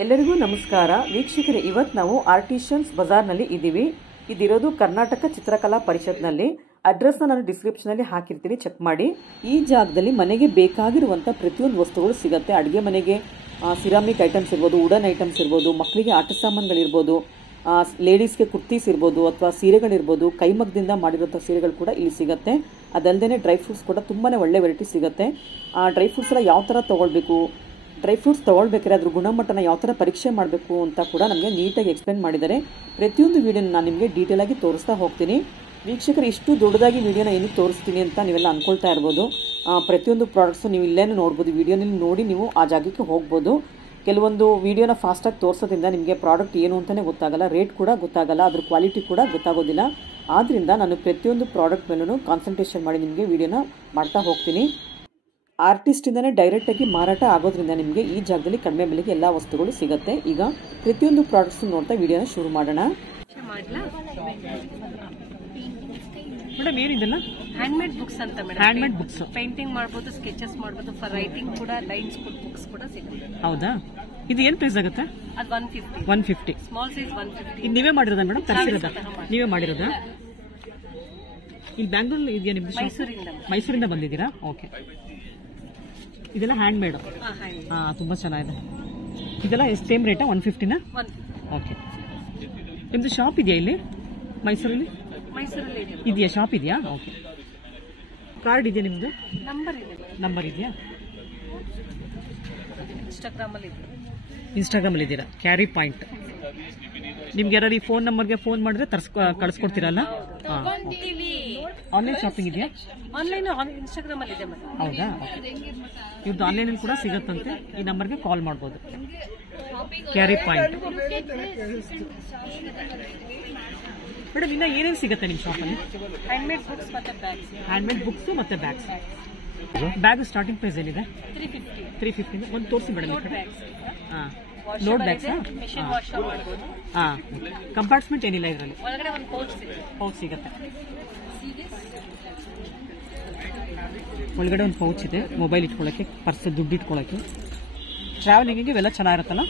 ಎಲ್ಲರಿಗೂ ನಮಸ್ಕಾರ ವೀಕ್ಷಕರೇ, ಇವತ್ತು ನಾವು ಆರ್ಟಿಷನ್ಸ್ ಬಜಾರ್ನಲ್ಲಿ ಇದ್ದೀವಿ. ಇದಿರೋದು ಕರ್ನಾಟಕ ಚಿತ್ರಕಲಾ ಪರಿಷತ್ನಲ್ಲಿ. ಅಡ್ರೆಸ್ನ ನಾನು ಡಿಸ್ಕ್ರಿಪ್ಷನಲ್ಲಿ ಹಾಕಿರ್ತೀನಿ, ಚೆಕ್ ಮಾಡಿ. ಈ ಜಾಗದಲ್ಲಿ ಮನೆಗೆ ಬೇಕಾಗಿರುವಂಥ ಪ್ರತಿಯೊಂದು ವಸ್ತುಗಳು ಸಿಗುತ್ತೆ. ಅಡುಗೆ ಮನೆಗೆ ಸಿರಾಮಿಕ್ ಐಟಮ್ಸ್ ಇರ್ಬೋದು, ವುಡನ್ ಐಟಮ್ಸ್ ಇರ್ಬೋದು, ಮಕ್ಕಳಿಗೆ ಆಟ ಸಾಮಾನುಗಳಿರ್ಬೋದು, ಲೇಡೀಸ್ಗೆ ಕುರ್ತೀಸ್ ಇರ್ಬೋದು ಅಥವಾ ಸೀರೆಗಳಿರ್ಬೋದು, ಕೈಮಗ್ಗದಿಂದ ಮಾಡಿರೋಂಥ ಸೀರೆಗಳು ಕೂಡ ಇಲ್ಲಿ ಸಿಗುತ್ತೆ. ಅದಲ್ಲದೆ ಡ್ರೈ ಫ್ರೂಟ್ಸ್ ಕೂಡ ತುಂಬಾ ಒಳ್ಳೆ ವೆರೈಟಿ ಸಿಗುತ್ತೆ. ಡ್ರೈ ಫ್ರೂಟ್ಸ್ ಎಲ್ಲ ಯಾವ ಥರ ತೊಗೊಳ್ಬೇಕು, ಡ್ರೈ ಫ್ರೂಟ್ಸ್ ತೊಗೊಳ್ಬೇಕಾದ್ರೆ ಅದ್ರ ಗುಣಮಟ್ಟನ ಯಾವ ಥರ ಪರೀಕ್ಷೆ ಮಾಡಬೇಕು ಅಂತ ಕೂಡ ನಮಗೆ ನೀಟಾಗಿ ಎಕ್ಸ್ಪ್ಲೇನ್ ಮಾಡಿದ್ದಾರೆ. ಪ್ರತಿಯೊಂದು ವೀಡಿಯೋನ ನಾನು ನಿಮಗೆ ಡೀಟೇಲಾಗಿ ತೋರಿಸ್ತಾ ಹೋಗ್ತೀನಿ. ವೀಕ್ಷಕರು, ಇಷ್ಟು ದೊಡ್ಡದಾಗಿ ವೀಡಿಯೋನ ಏನಕ್ಕೆ ತೋರಿಸ್ತೀನಿ ಅಂತ ನೀವೆಲ್ಲ ಅಂದ್ಕೊಳ್ತಾ ಇರ್ಬೋದು. ಪ್ರತಿಯೊಂದು ಪ್ರಾಡಕ್ಟ್ಸು ನೀವು ಇಲ್ಲೇನೂ ನೋಡ್ಬೋದು, ವೀಡಿಯೋನಲ್ಲಿ ನೋಡಿ ನೀವು ಆ ಜಾಗಕ್ಕೆ ಹೋಗ್ಬೋದು. ಕೆಲವೊಂದು ವೀಡಿಯೋನ ಫಾಸ್ಟಾಗಿ ತೋರಿಸೋದ್ರಿಂದ ನಿಮಗೆ ಪ್ರಾಡಕ್ಟ್ ಏನು ಅಂತಲೇ ಗೊತ್ತಾಗಲ್ಲ, ರೇಟ್ ಕೂಡ ಗೊತ್ತಾಗಲ್ಲ, ಅದ್ರ ಕ್ವಾಲಿಟಿ ಕೂಡ ಗೊತ್ತಾಗೋದಿಲ್ಲ. ಆದ್ದರಿಂದ ನಾನು ಪ್ರತಿಯೊಂದು ಪ್ರಾಡಕ್ಟ್ ಮೇಲೂ ಕಾನ್ಸಂಟ್ರೇಷನ್ ಮಾಡಿ ನಿಮಗೆ ವೀಡಿಯೋನ ಮಾಡ್ತಾ ಹೋಗ್ತೀನಿ. ಆರ್ಟಿಸ್ಟಿಂದನೇ ಡೈರೆಕ್ಟಾಗಿ ಮಾರಾಟ ಆಗೋದ್ರಿಂದ ನಿಮಗೆ ಈ ಜಾಗದಲ್ಲಿ ಕಡಿಮೆ ಬೆಲೆಗೆ ಎಲ್ಲ ವಸ್ತುಗಳು ಸಿಗುತ್ತೆ. ಈಗ ಪ್ರತಿಯೊಂದು ಪ್ರಾಡಕ್ಟ್ಸ್ ನೋಡ್ತಾ ವಿಡಿಯೋನ ಶುರು ಮಾಡೋಣ. ಮೇಡಮ್ ಏನಿದೆಲ್ಲ ಹ್ಯಾಂಡ್ಮೇಡ್ ಬುಕ್ಸ್ ಅಂತ ಮೇಡಮ್. ಹ್ಯಾಂಡ್ಮೇಡ್ ಬುಕ್ಸ್, ಪೇಂಟಿಂಗ್ ಮಾಡಬಹುದು, ಸ್ಕೆಚಸ್ ಮಾಡಬಹುದು, ಫಾರ್ ರೈಟಿಂಗ್ ಕೂಡ ಲೈನ್ಸ್ ಬುಕ್ಸ್ ಕೂಡ ಸಿಗುತ್ತೆ. ಹೌದಾ? ಇದು ಏನ್ ಪ್ರೈಸ್ ಆಗುತ್ತೆ? ಅದು 150. 150. Small size 150. ಇದು ನೀವೇ ಮಾಡಿರೋದಾ ಮೇಡಮ್? ತರಿಸಿರೋದಾ? ನೀವೇ ಮಾಡಿರೋದಾ? ಇಲ್ಲಿ ಬ್ಯಾಂಗ್ಳೂರಲ್ಲಿ ಇದೆಯಾ ನಿಮ್ದು? ಮೈಸೂರಿಂದ ಬಂದಿದ್ದೀರಾ? ಓಕೆ. ಇದೆಲ್ಲ ಹ್ಯಾಂಡ್ ಮೇಡ್. ತುಂಬಾ ಚೆನ್ನಾಗಿದೆ. ಇದೆಲ್ಲ ಸೇಮ್ ರೇಟಾ? 150ನಾ? ಓಕೆ. ನಿಮ್ದು ಶಾಪ್ ಇದೆಯಾ ಇಲ್ಲಿ ಮೈಸೂರಲ್ಲಿ? ಇದೆಯಾ? ಶಾಪ್ ಇದೆಯಾ? ಓಕೆ. ಕಾರ್ಡ್ ಇದೆಯಾ ನಿಮ್ದು? ನಂಬರ್ ಇದೆಯಾ? ಇನ್ಸ್ಟಾಗ್ರಾಮಲ್ಲಿ ಇದ್ದೀರಾ? Carry point. ನಿಮ್ಗೆ ಯಾರು ಈ ಫೋನ್ ನಂಬರ್ಗೆ ಫೋನ್ ಮಾಡಿದ್ರೆ ಕಳಿಸ್ಕೊಡ್ತೀರಲ್ಲ? ಆನ್ಲೈನ್ ಶಾಪಿಂಗ್ ಇದೆಯಾ? ಆನ್ಲೈನ್ ಇನ್ಸ್ಟಾಗ್ರಾಮ್ ಅಲ್ಲಿ ಇದೆ. ಹೌದಾ? ಇವ್ರದ್ದು ಆನ್ಲೈನ್ ಕೂಡ ಸಿಗುತ್ತಂತೆ. ಈ ನಂಬರ್ಗೆ ಕಾಲ್ ಮಾಡ್ಬೋದು. Carry point. ಮೇಡಮ್, ಇನ್ನ ಏನೇನು ಸಿಗುತ್ತೆ ನಿಮ್ಮ ಶಾಪಲ್ಲಿ? ಹ್ಯಾಂಡ್ಮೇಡ್ ಬುಕ್ಸ್ ಮತ್ತೆ ಬ್ಯಾಗ್ಸ್. ಹ್ಯಾಂಡ್ಮೇಡ್ ಬುಕ್ಸ್ ಮತ್ತೆ ಬ್ಯಾಗ್ಸ್. ಬ್ಯಾಗ್ ಸ್ಟಾರ್ಟಿಂಗ್ ಪ್ರೈಸ್ ಏನಿದೆ? 350. ಒಂದು ತೋರಿಸಿ ಮೇಡಮ್. Note bags. ಕಂಪಾರ್ಟ್ಮೆಂಟ್ ಏನಿಲ್ಲ ಇದರಲ್ಲಿ? ಪೌಚ್ ಸಿಗುತ್ತೆ. ಒಳಗಡೆ ಒಂದು ಪೌಚ್ ಇದೆ, ಮೊಬೈಲ್ ಇಟ್ಕೊಳ್ಳೋಕ್ಕೆ, ಪರ್ಸ್, ದುಡ್ಡು ಇಟ್ಕೊಳ್ಳೋಕ್ಕೆ, ಟ್ರಾವೆಲಿಂಗಿಗೆ ಇವೆಲ್ಲ ಚೆನ್ನಾಗಿರುತ್ತಲ್ಲ.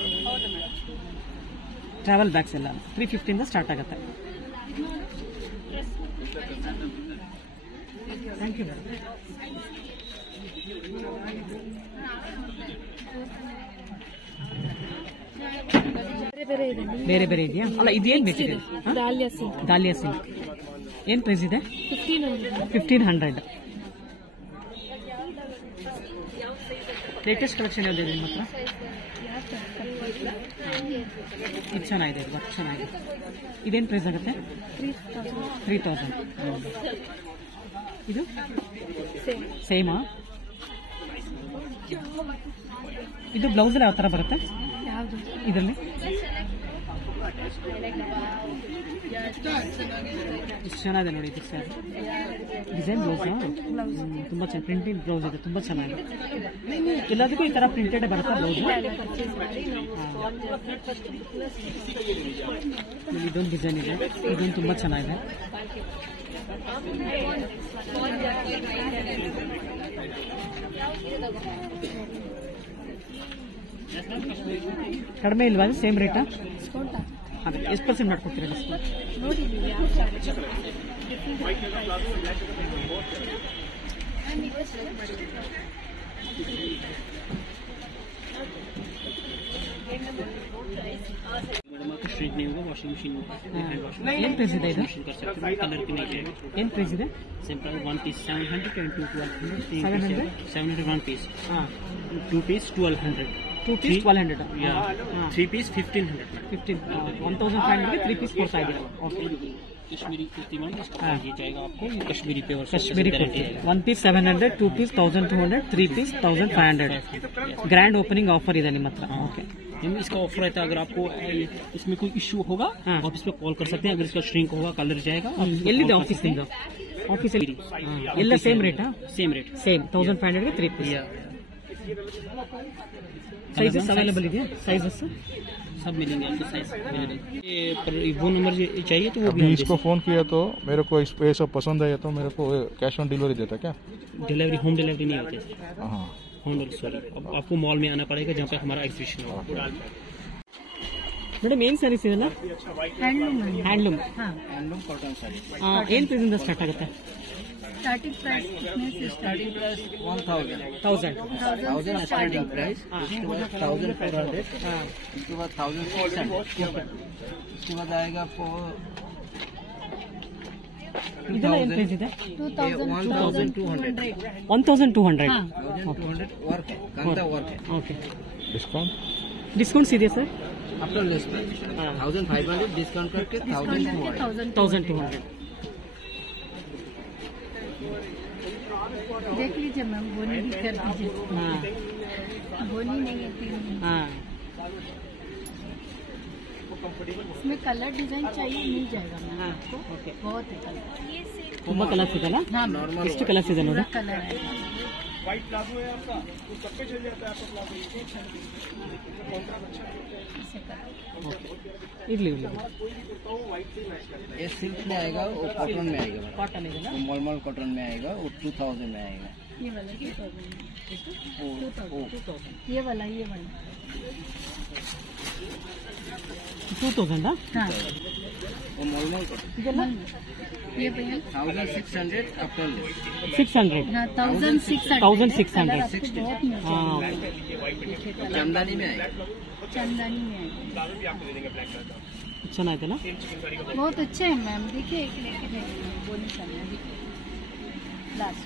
ಟ್ರಾವೆಲ್ ಬ್ಯಾಗ್ಸ್ ಎಲ್ಲ 350 ಸ್ಟಾರ್ಟ್ ಆಗುತ್ತೆ. Thank you madam. ಬೇರೆ ಬೇರೆ ಇದೆಯಾ? ಅಲ್ಲ, ಇದೇನು ಬೇಕಿದೆ? Dahlia silk. ಏನು ಪ್ರೈಸ್ ಇದೆ? 1500. ಲೇಟೆಸ್ಟ್ ಕಲೆಕ್ಷನ್ ಯಾವ್ದು ಇದೆ ನಿಮ್ಮ ಹತ್ರ? ಇದು ಚೆನ್ನಾಗಿದೆ, ವರ್ಕ್ ಚೆನ್ನಾಗಿದೆ. ಇದೇನು ಪ್ರೈಸ್ ಆಗುತ್ತೆ? 3000. ಇದು ಸೇಮಾ? ಇದು ಬ್ಲೌಸ್ ಯಾವ ಥರ ಬರುತ್ತೆ ಇದರಲ್ಲಿ? ಇಷ್ಟು ಚೆನ್ನಾಗಿದೆ ನೋಡಿ. ಇದು ಸರ್ ಡಿಸೈನ್ ಬ್ಲೌಸ್ ತುಂಬ ಚೆನ್ನಾಗಿ, ಪ್ರಿಂಟಿಂಗ್ ಬ್ಲೌಸ್ ಇದೆ, ತುಂಬ ಚೆನ್ನಾಗಿದೆ. ಎಲ್ಲದಕ್ಕೂ ಈ ಥರ ಪ್ರಿಂಟೆಡ್ ಬರುತ್ತೆ ಬ್ಲೌಸ್. ಇದೊಂದು ಡಿಸೈನ್ ಇದೆ, ಇದೊಂದು ತುಂಬ ಚೆನ್ನಾಗಿದೆ. ಕಡಿಮೆ ಇಲ್ವಾ? ಸೇಮ್ ರೇಟಾ? ಅದೇ ಎಷ್ಟು ಪರ್ಸೆಂಟ್ ಮಾಡ್ಕೊಡ್ತೀರಾ ಡಿಸ್ಕೌಂಟ್? ವಾಷಿಂಗ್ ಮಿಷಿನ್ ಏನು ಪ್ರೈಸ್ ಇದೆ ಇದು? ಕಲರ್ ಏನು ಪ್ರೈಸ್ ಇದೆ? Simple 1 piece 700 and 700. 700 1 piece. 2 piece 1200. 2 piece 1200. 3 piece 1500. 1500 3 piece ಕೊಡ್ತಾ ಇದ್ದೀರಾ? ಓಕೆ. कश्मीरी कुर्ती में ये जाएगा आपको, ये कश्मीरी पे और Kashmiri kurti 1 piece 700, 2 piece 1200, 3 piece 1500. Grand opening offer ಇದೆ ನಿಮ್ಮ ಹತ್ರ? ಓಕೆ. इसका ऑफर रहता है. अगर आपको इसमें कोई इश्यू होगा आप इस पर कॉल कर सकते हैं. अगर इसका श्रिंक होगा, कलर जाएगा. ಎಲ್ಲಿದೆ ಆಫೀಸ್ ನಿಮ್ಮದು? ಆಫೀಸ್ ಎಲ್ಲ ಸೇಮ್ ರೇಟಾ? ಸೇಮ್ ರೇಟ್, ಸೇಮ್ 1500 ಗೆ 3 ಪೀಸ್. साइजेस अवेलेबल है? साइजेस सब मिलेंगे आपको, साइज मिलेंगे. ये पर वो नंबर चाहिए तो वो अभी इसको फ़ोन किया तो मेरे को इस पे सब पसंद आया तो मेरे को कैश ऑन डिलीवरी देता क्या? डिलीवरी, होम डिलीवरी नहीं होती. हाँ, होम डिलीवरी सॉरी, अब आपको मॉल में आना पड़ेगा जहाँ पे हमारा एग्जीबिशन होगा. ಮೇಡಮ್ ಏನ್ ಸ್ಯಾರೀಸ್ ಇದೆಲ್ಲ? Handloom handloom. Handloom cotton sari ಏನ್ ಪ್ರೈಸ್ ಇಂದ ಸ್ಟಾರ್ಟ್ ಆಗುತ್ತೆ? स्टार्टिंग प्राइस कितने से स्टार्टिंग प्राइस 1000 1000. स्टार्टिंग प्राइस, उसके बाद 1400, उसके बाद 1600, उसके बाद आएगा आपको ಇದೆಲ್ಲ ಏನ್ ಪ್ರೈಸ್ ಇದೆ? 1200 1200. 1200 वर्क है, गंदा वर्क है। ಓಕೆ. डिस्काउंट ಡಿಸ್ಕೌಂಟ್ಸ್ ಇದೆಯಾ sir? After less price 1500 discount करके 1200। 1200. देख लीजिए मैम, बोनी भी कर दीजिए। हाँ. बोनी नहीं है 3 हाँ. इसमें कलर डिजाइन चाहिए, मिल जाएगा मैम हाँ. आपको। ओके. बहुत है कलर। ತುಂಬಾ ಕಲರ್ಸ್ ಇದೆಲ್ಲ? हाँ ಎಷ್ಟು ಕಲರ್ಸ್ ಇದೆ ನೋಡಿ? कलर है। ಇರ್ಲಿ ಇರ್ಲಿ. ये सिल्क में आएगा, वो कॉटन में आएगा, ಕಾಟನ್ ಇದೆಲ್ಲ? वो मलमल कॉटन में आएगा, वो 2000 में आएगा। ये वाला 2000 वो 2000. ये वाला 2000. हाँ वो मलमल कॉटन ಇದೆಲ್ಲ ये भैया 1600 आफ्टर लेस। 600. हाँ 1600 1600. कलर आपको बहुत मिल हाँ. जाएगा। चंदानी में आएगा, चंदनी में आएगा। ಚೆನ್ನಾಯ್ತಲ್ಲ? बहुत अच्छे है मैम, देखिए एक लेके देखिए, बोनी करना देखिए लास्ट।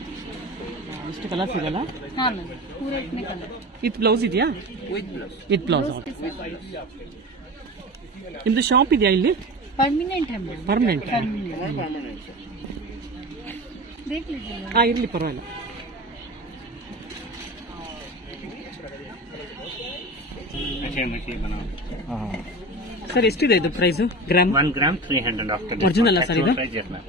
ಎಷ್ಟು ಕಲರ್ಸ್ ಇದೆಲ್ಲ? हाँ मैम पूरे इतने कलर ವಿತ್ ಬ್ಲೌಸ್ ಇದೆಯಾ? With blouse. With blouse. ನಿಮ್ದು ಶಾಪ್ ಇದೆಯಾ ಇಲ್ಲಿ? परमानेंट है मैम, ಪರ್ಮನೆಂಟ್? परमानेंट है। देख लीजिए मैम। ಹಾ ಇರ್ಲಿ ಪರವಾಗಿಲ್ಲ. हाँ हाँ ಸರ್ ಎಷ್ಟಿದೆ ಇದು price gram? 1 gram 300 after Original है sir इधर?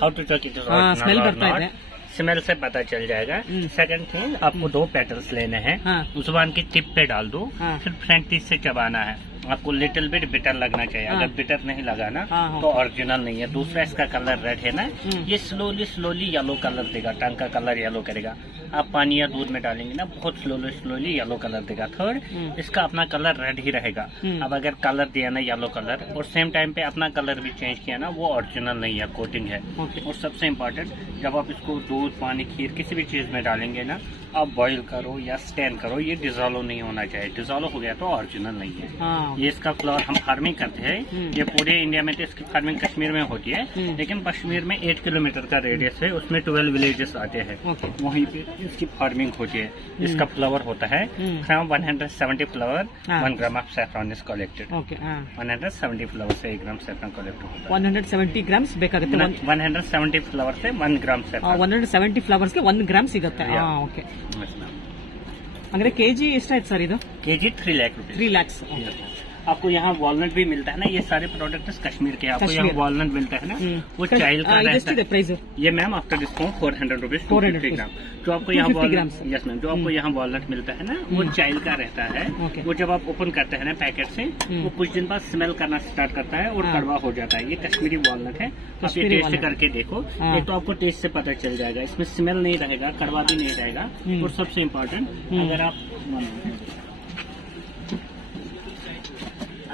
How to check it is हाँ, ओरिजिनल smell और करता है नॉट? इधर। स्मेल से पता चल जाएगा। सेकंड थिंग, आपको 2 पेटल्स लेने हैं, हाँ। जुबान की टिप पे डाल दो, हाँ। फिर फ्रंट टीथ से चबाना है। आपको लिटिल बिट बिटर लगना चाहिए। हाँ। अगर बिटर नहीं लगा ना हाँ, हाँ। तो ओरिजिनल नहीं है। दूसरा, इसका कलर रेड है ना, ये स्लोली येलो कलर देगा, टंग का कलर येलो करेगा। आप पानी या दूध में डालेंगे ना, बहुत स्लोली येलो कलर देगा। थर्ड, इसका अपना कलर रेड ही रहेगा। अब अगर कलर दिया ना येलो कलर और सेम टाइम पे अपना कलर भी चेंज किया ना, वो ओरिजिनल नहीं है, कोटिंग है। ओके. और सबसे इम्पोर्टेंट, जब आप इसको दूध पानी खीर किसी भी चीज में डालेंगे ना, आप बॉईल करो या स्टैंड करो, ये डिजोल्व नहीं होना चाहिए। डिजोल्व हो गया तो ओरिजिनल नहीं है। हाँ. ये इसका फ्लावर हम फार्मिंग करते हैं, ये पूरे इंडिया में तो इसकी फार्मिंग कश्मीर में होती है, लेकिन कश्मीर में 8 किलोमीटर का रेडियस है, उसमें 12 विलेजेस आते हैं, ओके. वहीं पे इसकी फार्मिंग होती है। इसका फ्लावर होता है फ्रॉम 170 फ्लावर, हाँ. 1 gram of saffron is collected. Okay. ಹಾ. 170 फ्लावर से 1 ग्राम सैफ्रॉन कलेक्ट होता है। 170 ಗ್ರಾಮ್ಸ್ ಬೇಕಾಗುತ್ತೆ. 170 फ्लावर से 1 ग्राम सैफ्रॉन। 170 ಫ್ಲವರ್ಸ್ಗೆ 1 ಗ್ರಾಮ್ ಸಿಗುತ್ತೆ. ಹಾ ಓಕೆ. ಅಂದ್ರೆ ಕೆಜಿ ಎಷ್ಟಾಯ್ತು ಸರ್ ಇದು? केजी 3 लाख रुपए। 3 lakhs. आपको यहाँ वॉलनट भी मिलता है ना, ये सारे प्रोडक्ट कश्मीर के। आपको यहाँ कश्मीर। वॉलनट मिलता है ना, वो चाइल्ड का रहता ಎಷ್ಟಿದೆ है। ಪ್ರೈಸ್? ये मैम आफ्टर डिस्काउंट 400 रुपीज 400 ग्राम। जो आपको यहाँ 250 grams। यस मैम, जो आपको यहाँ वॉलनट मिलता है ना, वो चाइल्ड का रहता है। ओके। वो जब आप ओपन करते हैं ना पैकेट से, वो कुछ दिन बाद स्मेल करना स्टार्ट करता है और हाँ। कड़वा हो जाता है। ये कश्मीरी वॉलनट है, आप ये कश्मीरी टेस्ट walnut। करके देखो। हाँ। एक तो आपको टेस्ट से पता चल जाएगा, इसमें स्मेल नहीं रहेगा, कड़वा भी नहीं रहेगा। और सबसे इम्पोर्टेंट,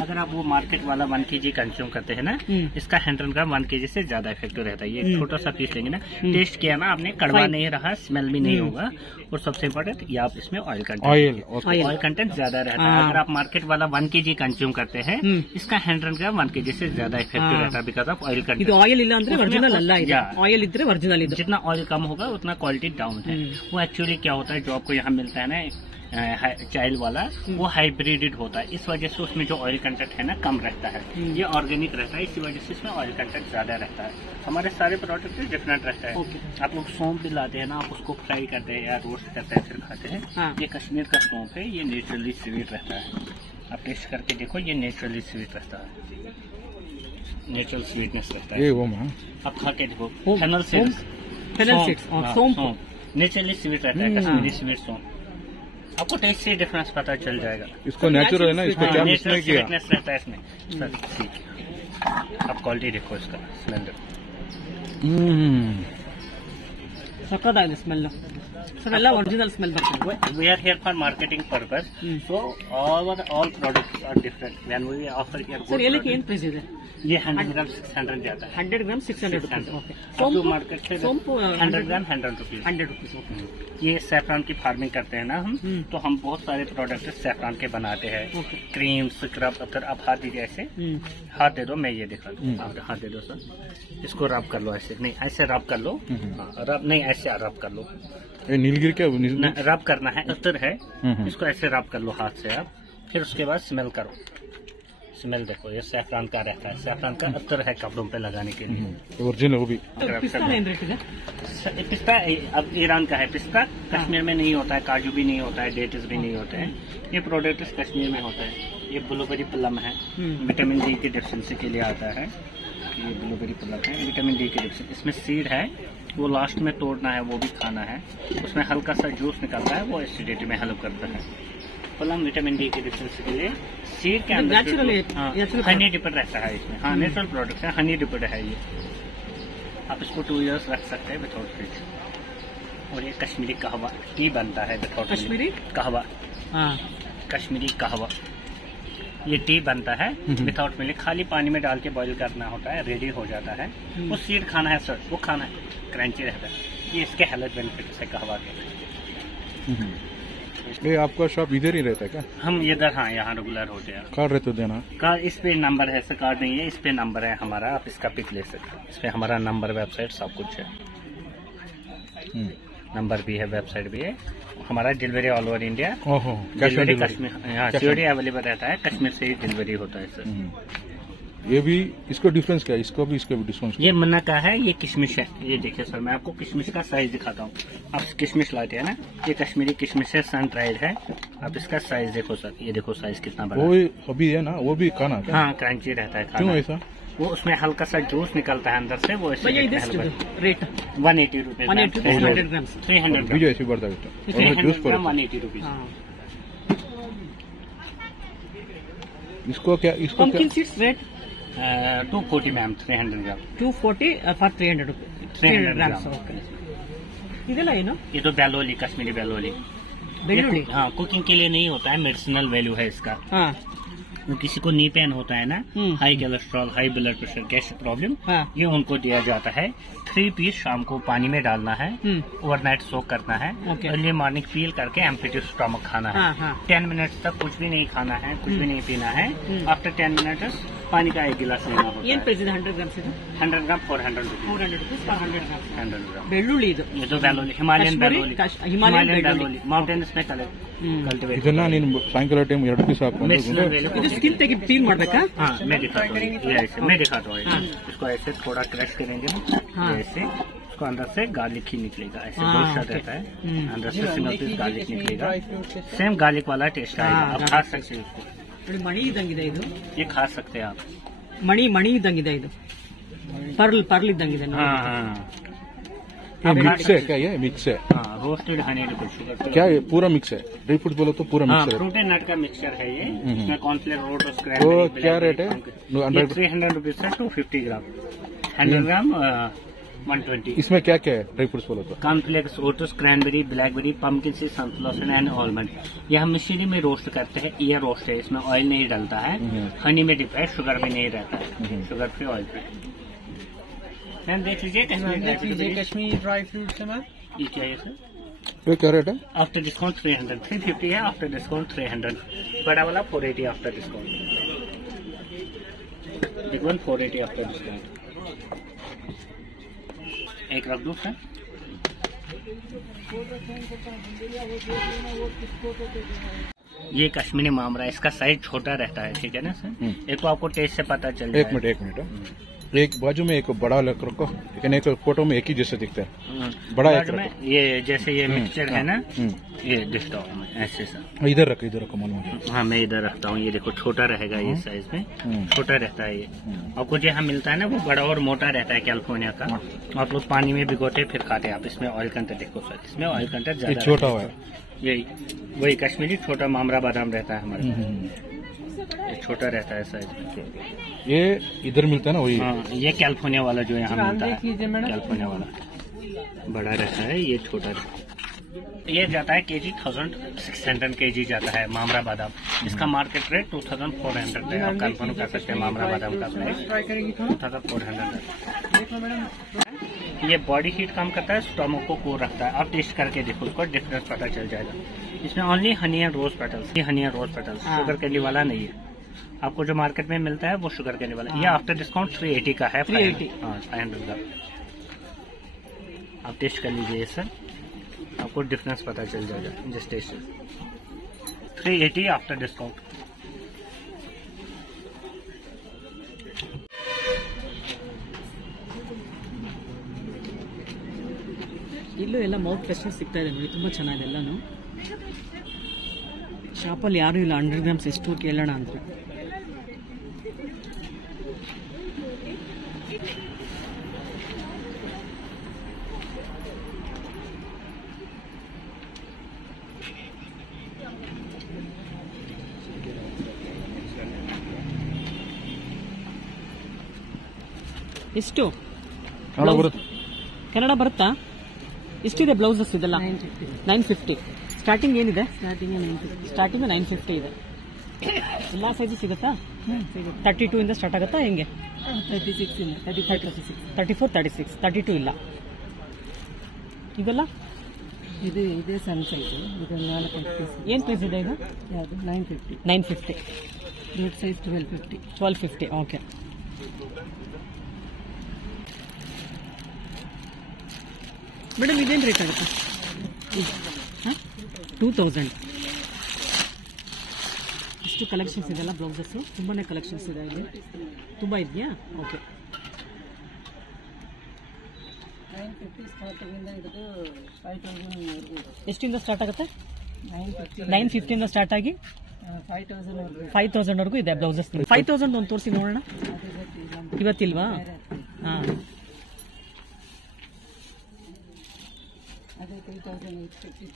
अगर आप वो मार्केट वाला 1 kg कंज्यूम करते हैं ना, इसका 100 ग्राम 1 kg से ज्यादा इफेक्टिव रहता है। ये छोटा सा पीस लेंगे ना, टेस्ट किया ना आपने, कड़वा नहीं रहा, स्मेल भी नहीं होगा। और सबसे इम्पोर्टेंट, ये आप इसमें oil content, oil okay oil content ज्यादा रहता है। हाँ। अगर आप मार्केट वाला 1 kg कंज्यूम करते हैं, इसका 100 ग्राम 1 kg से ज्यादा इफेक्टिव हाँ। रहता है, बिकॉज ऑफ ऑयल ಇದು कंटेंट। ಆಯಿಲ್ ಇಲ್ಲ ಅಂದ್ರೆ ಒರಿಜಿನಲ್ ಅಲ್ಲ ಇದು. या। ಆಯಿಲ್ ಇದ್ರೆ ಒರಿಜಿನಲ್ ಇದು. जितना ऑयल कम होगा उतना क्वालिटी डाउन है। वो एक्चुअली क्या होता है, जो आपको यहाँ मिलता है ना चाइल्ड वाला, वो हाइब्रिडेड होता है, इस वजह से उसमें जो ऑयल कंटेंट है ना कम रहता है। ये ऑर्गेनिक रहता है, इसी वजह से इसमें ऑयल कंटेंट ज्यादा रहता है। हमारे सारे प्रोडक्ट डिफरेंट रहता है। आप लोग सौंफ भी लाते हैं ना, आप उसको फ्राई करते हैं या रोस्ट करते हैं फिर खाते हैं। हाँ। ये कश्मीर का सौंफ है, ये नेचुरली स्वीट रहता है। आप टेस्ट करके देखो, ये नेचुरली स्वीट रहता है, नेचुरल स्वीटनेस रहता है। ये वो माँ आप खा के देखो, होम- फेनल होम- फेनल सीड्स और सौंफ। नेचुरली स्वीट रहता है, कश्मीरी स्वीट सौंफ। आपको टेस्ट से डिफरेंस पता चल जाएगा। इसको नेचुरल है ना, इसको क्या मिक्स नेचुरल नहीं किया। स्वीटनेस रहता है इसमें सर। ठीक है, आप क्वालिटी देखो, इसका स्मेल देखो। ಸಕ್ಕತ್ತಾಗಿದೆ ಸ್ಮೆಲ್. ಸರ್ ಎಲ್ಲ ಒರಿಜಿನಲ್ ಸ್ಮೆಲ್ ಬರ್ತದೆ. We are here for marketing purpose. So all products are different. When we offer here sir good ಏಲಕ್ಕಿ ಏನ್ products, ಪ್ರೈಸ್ ಇದೆ? ये 100 ग्राम 600 जाता है. 100 ग्राम 600 रुपीज. ओके. अब तो मार्केट से सोंपू 100 ग्राम 100 रुपीज. 100 रुपीज. ओके. ये सैफरान की फार्मिंग करते हैं ना हम, तो हम बहुत सारे प्रोडक्ट सैफरान के बनाते हैं. ओके. Cream, scrub. अगर आप हाथ दीजिए ऐसे, हाथ दे दो, मैं ये दिखा दूँ. आप हाथ दे दो सर. इसको रब कर लो ऐसे. नहीं ऐसे रब कर लो. रब नहीं, ऐसे रब कर लो. ये नीलगिरी क्या रब करना है. अतर है, इसको ऐसे रब कर लो हाथ से आप. फिर उसके बाद स्मेल करो. स्मेल देखो, ये सैफरान का रहता है. सैफरान का अतर है कपड़ों पे लगाने के लिए. ओरिजिनल वो भी. ಪಿಸ್ತಾ ಏನ್ ರೇಟ್ ಇದೆ? पिस्ता अब ईरान का है. पिस्ता कश्मीर में नहीं होता है, काजू भी नहीं होता है, डेट्स भी नहीं होते हैं. ये प्रोडक्ट कश्मीर में होता है. ये ब्लूबेरी प्लम है, विटामिन डी की डेफिशिएंसी के लिए आता है. ये ब्लूबेरी प्लम है, विटामिन डी की डेफिशिएंसी. इसमें सीड है, वो लास्ट में तोड़ना है, वो भी खाना है. उसमें हल्का सा जूस निकलता है, वो एसिडिटी में हेल्प करता है. प्लम विटामिन डी की डेफिशिएंसी के लिए. सीड के अंदर हनी डिपेंड रहता है इसमें. हाँ, नेचुरल प्रोडक्ट है, हनी डिपेंड है ये. आप इसको 2 इयर्स रख सकते हैं विदाउट फ्रिज. और ये कश्मीरी कहवा टी बनता है विदाउट. कश्मीरी कहवा. हाँ, कश्मीरी कहवा ये टी बनता है विदाउट मिल्क. खाली पानी में डाल के बॉईल करना होता है, रेडी हो जाता है. वो सीड खाना है सर, वो खाना है, क्रंची रहता है. ये इसके हेल्थ बेनिफिट है कहवा के. ये आपका शॉप इधर ही रहता है क्या? हम इधर, हाँ, यहाँ रेगुलर होते हैं. कार्ड रहते देना. कार्ड इस पे नंबर है सर. कार्ड नहीं है, इस पे नंबर है हमारा. आप इसका पिक ले सकते हैं. इस पे हमारा नंबर, वेबसाइट सब कुछ है. नंबर भी है, वेबसाइट भी है. हमारा डिलीवरी ऑल ओवर इंडिया. ओहो, डिलीवरी कश्मीर, यहाँ सीओडी अवेलेबल रहता है. कश्मीर से ही डिलीवरी होता है सर. ये भी, इसको डिफरेंस क्या है? इसको भी इसका भी डिफरेंस? ये मन्ना का है, ये किशमिश है. ये देखिए सर, मैं आपको किशमिश का साइज दिखाता हूँ. आप किशमिश लाते हैं ना, ये कश्मीरी किशमिश है, सन ड्राइड है. आप इसका साइज देखो सर, ये देखो साइज कितना बड़ा. वो अभी है ना, वो भी खाना क्या? हाँ, क्रंची रहता है. क्यों ऐसा? वो उसमें हल्का सा जूस निकलता है अंदर से. वो भैया ಇದು ರೇಟ್ 180 रुपीज. 100 ಗ್ರಾಮ್ಸ್. 300 बीजो ऐसे बढ़ता है. 300 ग्राम 180 रुपीज. इसको क्या, इसको क्या? Pumpkin seeds rate 240 ma'am. 300 gram. 240 for 300 rupees. 300 grams. Okay. ಇದೆಲ್ಲ ಏನು? ये तो बेलोली, कश्मीरी बेलोली. ಬೆಳ್ಳುಳ್ಳಿ. हाँ, कुकिंग के लिए नहीं होता है, मेडिसिनल वैल्यू है इसका. हाँ, तो किसी को नी पेन होता है ना, high cholesterol, high blood pressure, gas problem, हाँ. ये उनको दिया जाता है. 3 पीस शाम को पानी में डालना है, ओवरनाइट सोक करना है. Okay. अर्ली मॉर्निंग पील करके एम्प्टी स्टमक खाना है. हाँ, हाँ. 10 मिनट्स तक कुछ भी नहीं खाना है, कुछ भी नहीं पीना है. आफ्टर 10 मिनट्स पानी का 1 गिलास लेना होता ಏನ್ है. ಪ್ರೈಸ್ ಇದೆ? 100 ಗ್ರಾಮ್ಸ್ ಇದು 100 gram 400 rupees. 400 rupees for 100 grams. 100 gram. ಬೆಳ್ಳುಳ್ಳಿ ಇದು. ये तो बेलोली, हिमालयन कश्मीरी, बेलोली, हिमालयन बेलोली, माउंटेन्स में कल्टिवेट. ಇದನ್ನ ನೀನು ಸಾಯಂಕಾಲ ಟೈಮ್ 2 ಪೀಸ್ ಹಾಕೊಂಡು मेडिसिनल वैल्यू. ಇದು ಸ್ಕಿನ್ ತೆಗಿ ಕ್ಲೀನ್ ಮಾಡ್ಬೇಕಾ? हाँ, मैं दिखाता हूँ. ये ऐसे मैं दिखाता हूँ. इसको ऐसे थोड़ा क्रश करेंगे हम. हाँ. ऐसे इसको अंदर से गार्लिक ही निकलेगा. ऐसे हाँ, रोस्टेड ओके. रहता है, अंदर से सिंगल पीस गार्लिक निकलेगा. सेम गार्लिक वाला टेस्ट आएगा. आप खा सकते हैं इसको. ನೋಡಿ, ಮಣಿ ಇದ್ದಂಗಿದೆ ಇದು. ये खा सकते हैं आप. ಮಣಿ ಇದ್ದಂಗಿದೆ ಇದು. ಪರ್ಲ್ ಇದ್ದಂಗಿದೆ ನೋಡಿ. हाँ हाँ ये मिक्स है क्या? ये मिक्स है हाँ, रोस्टेड हनी डिपेंड शुगर क्या? ये पूरा मिक्स है? ड्राई फ्रूट बोलो तो पूरा हाँ, मिक्स है. फ्रूट एंड नट का मिक्सचर है ये. इसमें कॉर्नफ्लेवर, रोट और स्क्रैच. तो क्या रेट है? 300 रुपीज से 250 ग्राम. 100 ग्राम 120. इसमें क्या क्या है ड्राई फ्रूट्स बोलो तो? Cornflakes, oats, cranberry, blackberry, pumpkin seed, sunflower and almond. ये हम मशीनी में रोस्ट करते हैं. ये रोस्ट है, इसमें ऑयल नहीं डलता है. हनी में डिप है, शुगर भी नहीं रहता है. Sugar free, oil free. देख लीजिए कश्मीरी ड्राई फ्रूट्स है मैम. ये क्या है सर? ये क्या रेट है? After discount 300. 350 है आफ्टर डिस्काउंट 300. बड़ा वाला 480 after discount. Big one 480 after discount. एक रख दो सर. ये कश्मीरी मामरा, इसका साइज छोटा रहता है. ठीक है ना सर? एक तो आपको टेस्ट से पता चल जाएगा. एक मिनट एक बाजू में एक बड़ा रखो, लेकिन एक फोटो में एक ही जैसे दिखता है. बड़ा एक में ये जैसे ये मिक्सचर है ना, ये दिखता हूँ मैं ऐसे सर. इधर रखो मालूम. हाँ, मैं इधर रखता हूँ. ये देखो छोटा रहेगा, ये साइज में छोटा रहता है. ये आपको जो यहाँ मिलता है ना, वो बड़ा और मोटा रहता है कैलिफोर्निया का. आप लोग पानी में भिगोते फिर खाते हैं आप. इसमें ऑयल कंटेंट देखो सर, इसमें ऑयल कंटेंट ज्यादा छोटा हुआ है. यही वही कश्मीरी छोटा मामरा बादाम रहता है हमारे. ये छोटा रहता है साइज में. ये इधर मिलता है ना वही. हाँ, ये कैलिफोर्निया वाला जो यहाँ मिलता है, कैलिफोर्निया वाला बड़ा रहता है, ये छोटा रहता है. ये जाता है केजी 1600 केजी जाता है मामरा बादाम। इसका मार्केट रेट 2400 है। आप कंफर्म कर सकते हैं मामरा बादाम का प्राइस 2400 है। ये बॉडी हीट कम करता है, स्टोमक को कोर रखता है। आप टेस्ट करके देखो, उसको डिफरेंस पता चल जाएगा। इसमें only honey and rose petals, ये honey and rose petals, sugar candy वाला नहीं है। आपको जो मार्केट में मिलता है वो शुगर कैंडी वाला। ये आफ्टर डिस्काउंट 380 का है। 380 500 का। आप टेस्ट कर लीजिए सर, आपको डिफरेंस पता चल जाएगा। Just taste 380 after discount. ಇಲ್ಲೂ ಎಲ್ಲ ಮೌತ್ ಫ್ರೆಶ್ನೆಸ್ ಸಿಗ್ತಾ ಇದೆ ನೋಡಿ, ತುಂಬ ಚೆನ್ನಾಗಿದೆ ಎಲ್ಲನೂ. ಶಾಪಲ್ಲಿ ಯಾರೂ ಇಲ್ಲ 100 ಗ್ರಾಮ್ಸ್ ಎಷ್ಟು ಕೇಳೋಣ ಅಂದರೆ. ಎಷ್ಟು ಕನ್ನಡ ಬರುತ್ತಾ? ಎಷ್ಟಿದೆ ಬ್ಲೌಸಸ್ ಇದೆಲ್ಲ? 950. ಸ್ಟಾರ್ಟಿಂಗ್ ಏನಿದೆ? ಸ್ಟಾರ್ಟಿಂಗ್ 950 ಇದೆ. ಎಲ್ಲ ಸೈಜು ಸಿಗುತ್ತಾ? 32 ಇಂದ ಸ್ಟಾರ್ಟ್ ಆಗುತ್ತಾ ಹೆಂಗೆ? 36 34 36 32 ಇಲ್ಲ. ಇದೆಲ್ಲ ಇದೆ ಸಣ್ಣ ಸೈಜು. ಇದು 4 ಪೀಸ್. ಏನು ಪ್ರೈಸ್ ಇದೆ ಇದು? ಯಾವುದು? 950. 950. ದೊಡ್ಡ ಸೈಜ್ 1250. 1250. ಓಕೆ. ಮೇಡಮ್ ಇದೇನು ರೇಟ್ ಆಗುತ್ತೆ? 2000. ಇಷ್ಟು ಕಲೆಕ್ಷನ್ಸ್ ಇದೆಲ್ಲ ಬ್ಲೌಸಸ್ಸು, ತುಂಬಾ ಕಲೆಕ್ಷನ್ಸ್ ಇದೆ ಇಲ್ಲಿ. ತುಂಬ ಇದೆಯಾ? ಓಕೆ. 950 ಸ್ಟಾರ್ಟಿಂಗಿಂದ ಹಿಡಿದು 5000 ಎಷ್ಟಿಂದ ಸ್ಟಾರ್ಟ್ ಆಗುತ್ತೆ? 950 ಇಂದ ಸ್ಟಾರ್ಟ್ ಆಗಿ 5000 ವರೆಗೂ ಇದೆ ಬ್ಲೌಸಸ್. 5000 ಒಂದು ತೋರಿಸಿ ನೋಡೋಣ. ಇವತ್ತಿಲ್ವಾ? ಹಾಂ, ಅದೇ 3850.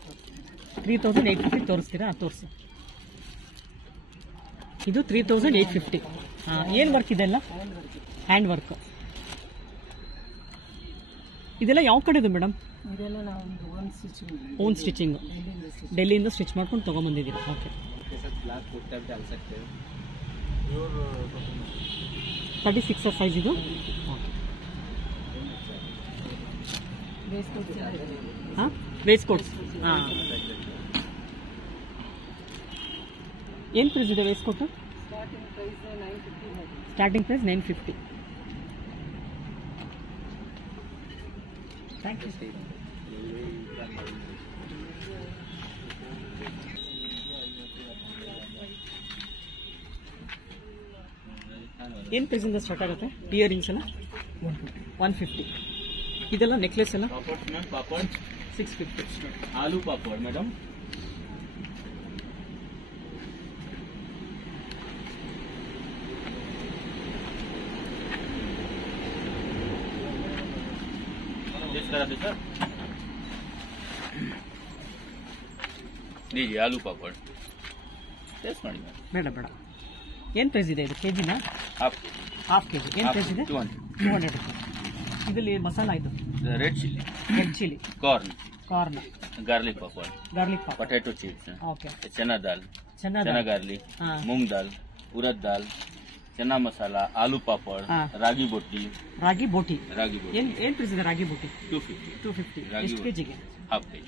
3850 ತೋರಿಸ್ತೀರಾ? ತೋರಿಸಿ. ಇದು 3850. ಹಾಂ, ಏನು ವರ್ಕ್ ಇದೆಲ್ಲ? Hand work. ಇದೆಲ್ಲ ಯಾವ ಕಡೆದು ಮೇಡಮ್? ಇದೆಲ್ಲ ನಾವು ಓನ್ ಸ್ಟಿಚಿಂಗ್, ಡೆಲ್ಲಿಯಿಂದ ಸ್ಟಿಚ್ ಮಾಡ್ಕೊಂಡು ತೊಗೊಂಬಂದಿದ್ದೀರಾ? ಓಕೆ. 36 ಸೈಜ್ ಇದು? ಹಾಂ, ವೇಸ್ಟ್ ಕೋಟ್ಸ್. ಹಾಂ, ಏನು ಪ್ರೈಸ್ ಇದೆ waistcoat? Starting price 950. Thank you. ಏನು ಪ್ರೈಸಿಂದ ಸ್ಟಾರ್ಟ್ ಆಗುತ್ತೆ? ಇಯರಿಂಗ್ಸ್ ಎಲ್ಲ 150. ಇದೆಲ್ಲ ನೆಕ್ಲೆಸ್ ಎಲ್ಲ 650. आलू पापड़ मैडम सर लीजिए आलू पापड़ टेस्ट ಮಾಡಿ ಬೇಡ ಬೇಡ. ಏನು ಪ್ರೈಸ್ ಇದೆ ಇದು? ಕೆಜಿನ? Half KG. ಏನು ಪ್ರೈಸ್ ಇದೆ? 200 ರೂಪಾಯಿ. ಇದರಲ್ಲಿ ಮಸಾಲ ಇದು red chilli, corn, garlic papad, potato chips, okay, chana dal, चना गार्लिक, मूंग दाल, उड़द दाल, चना मसाला, आलू पापड़, रागी बोटी. ಏನ್ ಪ್ರೈಸ್ ಇದೆ ರಾಗಿ ಬೋಟಿ? 250. ಎಷ್ಟು ಕೆಜಿಗೆ?